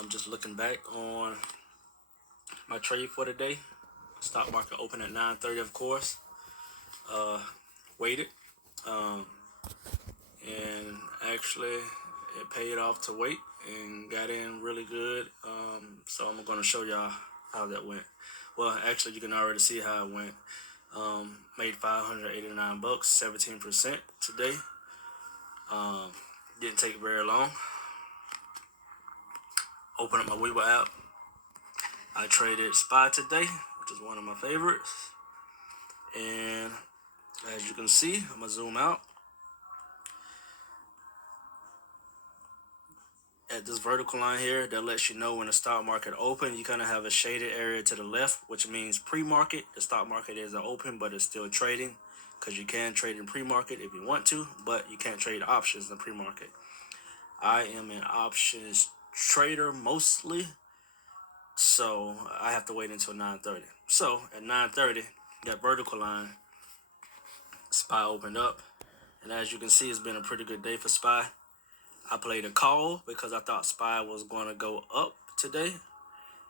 I'm just looking back on my trade for the day. Stock market opened at 9:30, of course. Waited, um, and actually it paid off to wait and got in really good. So I'm going to show y'all how that went. Well, actually, you can already see how it went. Made $589, 17% today. Didn't take very long. Open up my Webull app. I traded SPY today, which is one of my favorites. And as you can see, I'm gonna zoom out. At this vertical line here, that lets you know when the stock market open. You kind of have a shaded area to the left, which means pre-market. The stock market isn't open, but it's still trading, because you can trade in pre-market if you want to, but you can't trade options in pre-market. I am an options trader mostly, so I have to wait until 9:30. So at 9:30, that vertical line, SPY opened up, and as you can see, it's been a pretty good day for SPY. I played a call because I thought SPY was going to go up today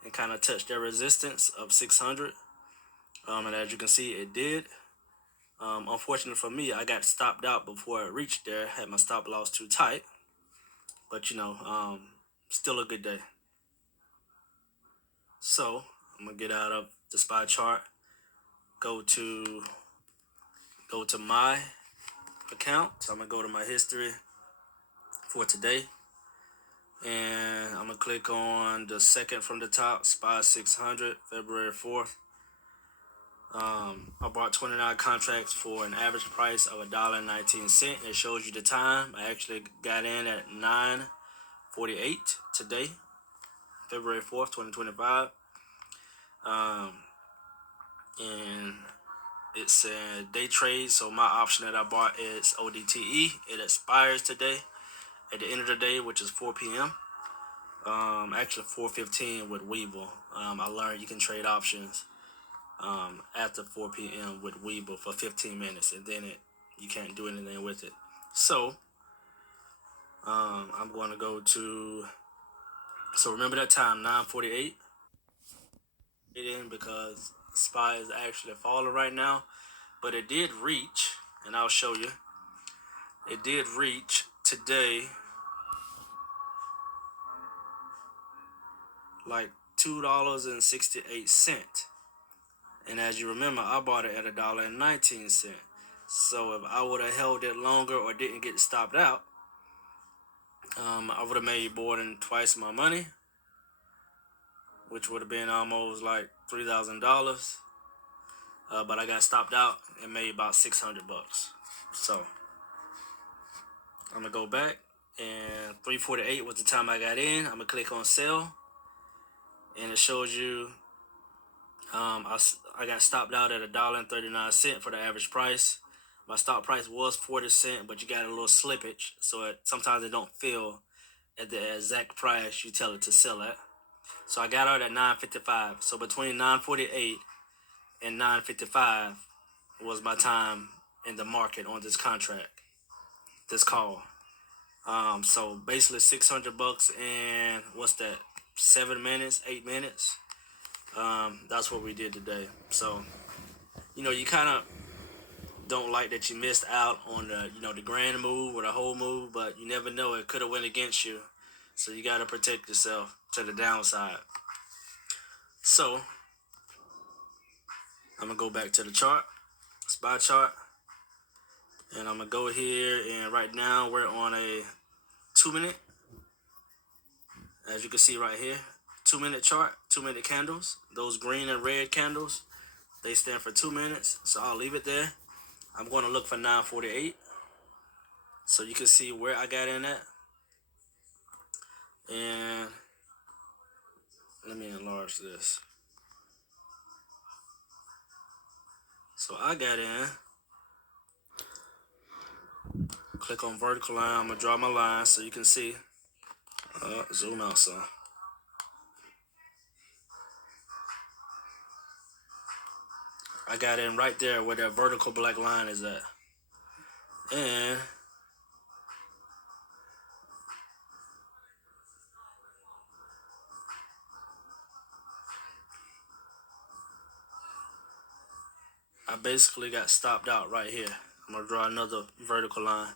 and kind of touch their resistance of 600. And as you can see, it did. Unfortunately for me, I got stopped out before it reached there. Had my stop loss too tight. But, still a good day. So, I'm going to get out of the SPY chart. Go to my account. So, I'm going to go to my history for today. And I'm going to click on the second from the top, SPY 600, February 4th. I bought 29 contracts for an average price of $1.19. It shows you the time. I actually got in at 9:48 today, February 4th, 2025. And it said day trade. So my option that I bought is ODTE. It expires today at the end of the day, which is 4 p.m. Actually 4:15 with Webull. I learned you can trade options after 4 p.m. with Webull for 15 minutes, and then you can't do anything with it. So I'm going to go to, so remember that time, 9:48. Get in because SPY is actually falling right now, but it did reach, and I'll show you. It did reach today like $2.68. And as you remember, I bought it at $1.19. So if I would have held it longer or didn't get stopped out, I would have made more than twice my money, which would have been almost like $3,000. But I got stopped out and made about $600. So I'm gonna go back, and 3:48 was the time I got in. I'm gonna click on sell, and it shows you I got stopped out at $1.39 for the average price. My stop price was 40 cents, but you got a little slippage, so sometimes it don't fill at the exact price you tell it to sell at. So I got out at 9:55. So between 9:48 and 9:55 was my time in the market on this contract, this call. So basically $600 in what's that? 7 minutes, 8 minutes. That's what we did today. So, you kind of don't like that you missed out on the grand move or the whole move, but you never know, it could have went against you. So you got to protect yourself to the downside. So I'm going to go back to the chart, SPY chart, and I'm going to go here, and right now we're on a 2 minute. As you can see right here, 2 minute chart, 2 minute candles. Those green and red candles, they stand for 2 minutes. So I'll leave it there. I'm going to look for 9:48 so you can see where I got in at. And let me enlarge this. So I got in. Click on vertical line. I'm going to draw my line so you can see. Zoom out some. I got in right there where that vertical black line is at. And I basically got stopped out right here. I'm gonna draw another vertical line.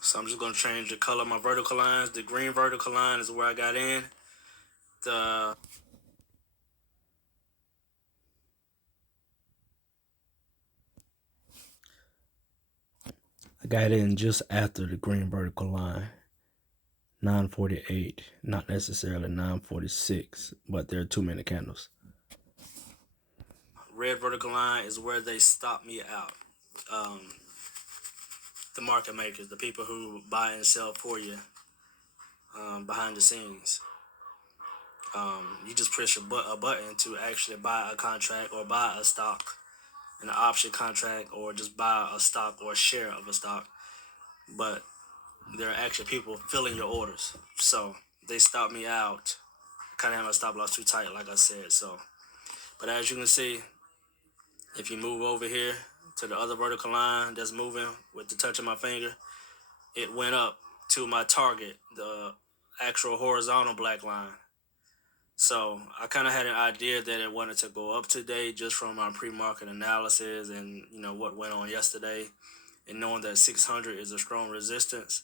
So I'm just gonna change the color of my vertical lines. The green vertical line is where I got in. I got in just after the green vertical line. 9:48, not necessarily 9:46, but there are too many candles. Red vertical line is where they stop me out. The market makers, the people who buy and sell for you behind the scenes. You just push a button to actually buy a contract or buy a stock, an option contract, or just buy a stock or a share of a stock. But there are actually people filling your orders. So they stop me out. Kind of have my stop loss too tight, like I said. So, but as you can see, if you move over here to the other vertical line that's moving with the touch of my finger, it went up to my target, the actual horizontal black line. So I kind of had an idea that it wanted to go up today just from my pre-market analysis and what went on yesterday, and knowing that 600 is a strong resistance.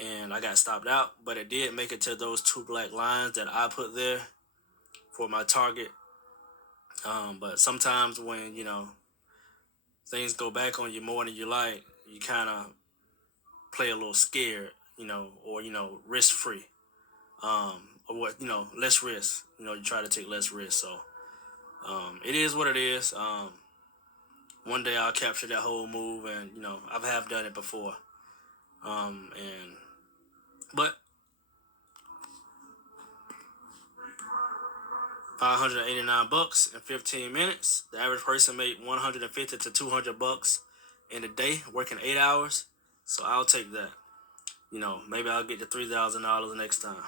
And I got stopped out, but it did make it to those two black lines that I put there for my target. But sometimes when things go back on you more than you like, you kind of play a little scared, or risk free, or what less risk. You try to take less risk. So it is what it is. One day I'll capture that whole move, and I've done it before. But 589 bucks in 15 minutes. The average person made 150 to 200 bucks in a day, working 8 hours. So I'll take that. Maybe I'll get to $3,000 next time.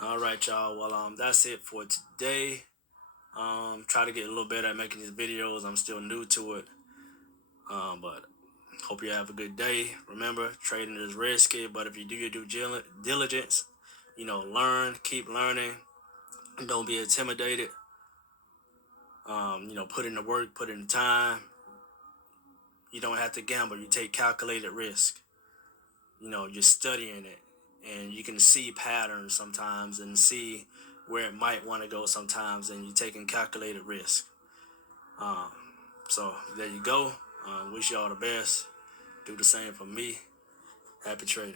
All right, y'all. Well, that's it for today. Try to get a little better at making these videos. I'm still new to it. But hope you have a good day. Remember, trading is risky, but if you do your due diligence, learn, keep learning. Don't be intimidated. Put in the work, put in the time. You don't have to gamble. You take calculated risk. You're studying it, and you can see patterns sometimes and see where it might want to go sometimes, and you're taking calculated risk. So there you go. Wish you all the best. Do the same for me. Happy trading.